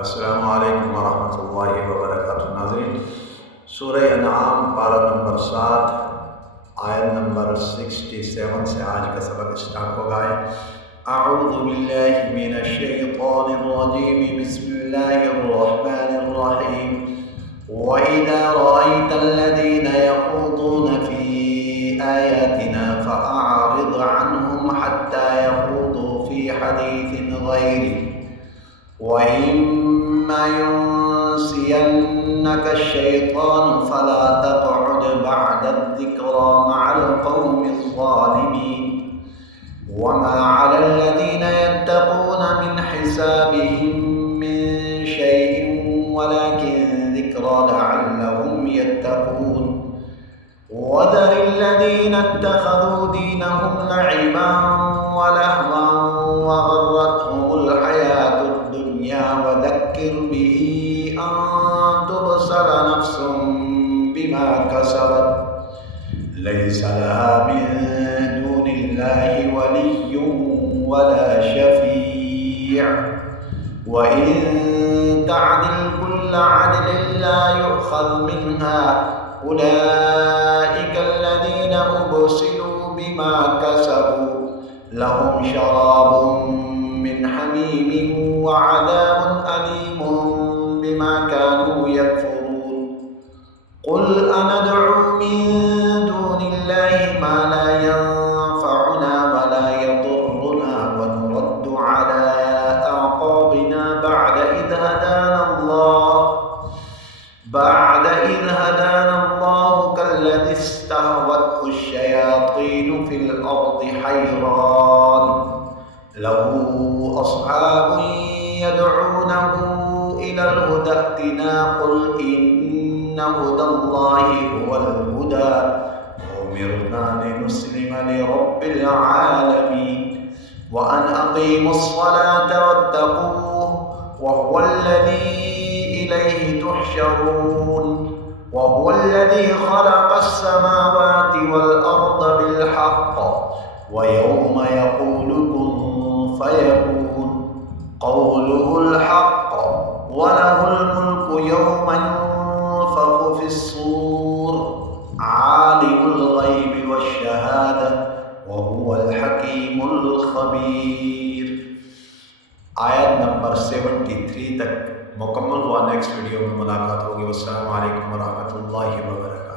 अस्सलामु अलैकुम वरहमतुल्लाहि वबरकातुहू। नाज़रीन, सूरह अनआम पारा नंबर 7 आयत नंबर 67 से आज का सबक स्टार्ट होगा। अऊज़ु बिल्लाहि मिनश शैतानिर रजीम, बिस्मिल्लाहिर रहमानिर रहीम। व इज़ा रअयतल लज़ीना यख़ूज़ूना फ़ी आयातिना फ़अअरिज़ अन्हुम हत्ता यख़ूज़ू फ़ी हदीसिन ग़ैरिही वइम्मा युनसियन्नका अश-शैतानु फला तक़उद बअद अज़-ज़िक्रा मअल क़ौमिज़-ज़ालिमीन। वमा अलल लज़ीना यत्तक़ूना मिन हिसाबिहिम मिन शैइन वलाकिन ज़िक्रा लअल्लहुम यत्तक़ून। वज़रिल लज़ीना इत्तख़ज़ू दीनहुम ल'iबन व लहवन व ग़र्रतहुमुल हयातुद दुन्या वज़क्किर बिही अन तुबसल नफ्सुम बिमा कसबत लैसा लहा मिन दूनिल्लाहि वलिय्युन वला शफ़ीअ व इन तअदिल कुल्ल अदलिन ला युअख़ज़ मिन्हा उलाइका अल्लज़ीना उबसिलू बिमा कसबू लहुम शराबुम मिन हमीमिन व अज़ाबुन अलीमुन बिमा कानू यकफ़ुरून। क़ुल अनदअू मिन दूनिल्लाहि मा ला यनफ़अुना व ला यदुर्रुना व नुरद्दु अला अअक़ाबिना بعد إذ هدانا الله كالذي استهوته الشياطين في الأرض حيران له أصحاب يدعونه إلى الهدى ائتنا قل إن هدى الله هو الهدى وأمرنا لنسلم لرب العالمين وأن أقيموا الصلاة واتقوه وهو الذي إليه تحشرون وهو الذي خلق السماوات والأرض بالحق ويوم يقول كن فيكون قوله الحق وله الملك يوم ينفخ في الصور عالم الغيب والشهادة وهو الحكيم الخبيर। आयत नंबर 73 तक मुकम्मल हुआ। नेक्स्ट वीडियो में मुलाकात होगी। वस्सलामु अलैकुम वरहमतुल्लाहि वबरकातुहू।